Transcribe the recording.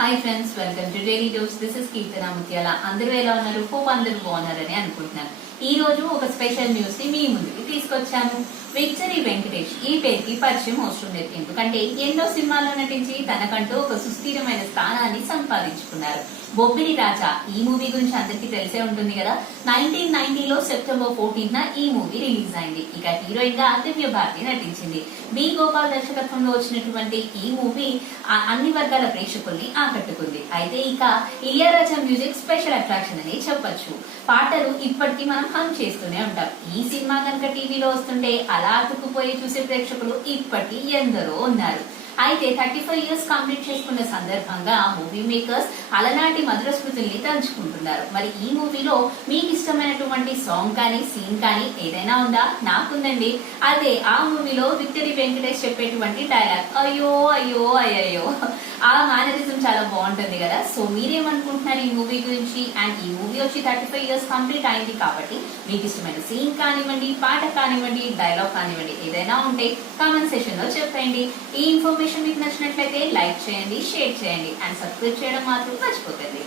Hi friends, welcome to daily dose. This is Keerthana Muthyala. అందరూ ఎలా ఉన్నారు? హోప్ అందరూ బాగున్నారని అనుకుంటున్నాను. ఈ రోజు ఒక స్పెషల్ న్యూస్ ని మీ ముందుకి తీసుకొచ్చాను. విక్టరీ వెంకటేష్ ఈ పేరుకి పరిచయం అవసరం లేదు, ఎందుకంటే ఎన్నో సినిమాల్లో నటించి తనకంటూ ఒక సుస్థిరమైన స్థానాన్ని సంపాదించుకున్నారు. బొబ్బిలి రాజా ఈ మూవీ గురించి అందరికీ తెలిసే ఉంటుంది కదా. 1990లో సెప్టెంబర్ 14న ఈ మూవీ రిలీజ్ అయింది. ఇక హీరోయిన్ గా దివ్య భారతి నటించింది. బి గోపాల్ దర్శకత్వంలో వచ్చినటువంటి ఈ మూవీ అన్ని వర్గాల ప్రేక్షకుల్ని ఆకట్టుకుంది. అయితే ఇక ఇళయరాజా మ్యూజిక్ స్పెషల్ అట్రాక్షన్ అని చెప్పొచ్చు. పాటలు ఇప్పటికీ మనం హమ్ చేస్తూనే ఉంటాం. ఈ సినిమా కనుక టీవీలో వస్తుంటే అలా అతుక్కుపోయి చూసే ప్రేక్షకులు ఇప్పటికీ ఎందరో ఉన్నారు. అయితే 35 ఇయర్స్ కంప్లీట్ చేసుకున్న సందర్భంగా మూవీ మేకర్స్ అలనాటి మధుర స్మృతుల్ని తలుచుకుంటున్నారు. మరి ఈ మూవీలో మీకు ఇష్టమైనటువంటి సాంగ్ కానీ సీన్ కానీ ఏదైనా ఉందా? నాకుందండి. అదే ఆ మూవీలో విక్టరీ వెంకటేష్ చెప్పేటువంటి డైలాగ్, అయ్యో అయ్యో అయ్యో. ఆ మేనరిజం చాలా బాగుంటుంది కదా. సో మీరేమనుకుంటున్నారు ఈ మూవీ గురించి? అండ్ ఈ మూవీ వచ్చి 35 ఇయర్స్ కంప్లీట్ అయింది కాబట్టి మీకు ఇష్టమైన సీన్ కానివ్వండి, పాట కానివ్వండి, డైలాగ్ కానివ్వండి, ఏదైనా ఉంటే కామెంట్ సెషన్ లో చెప్పండి. ఈ ఇన్ఫర్మేషన్ మీకు నచ్చినట్లయితే లైక్ చేయండి, షేర్ చేయండి అండ్ సబ్స్క్రైబ్ చేయడం మాత్రం మర్చిపోకండి.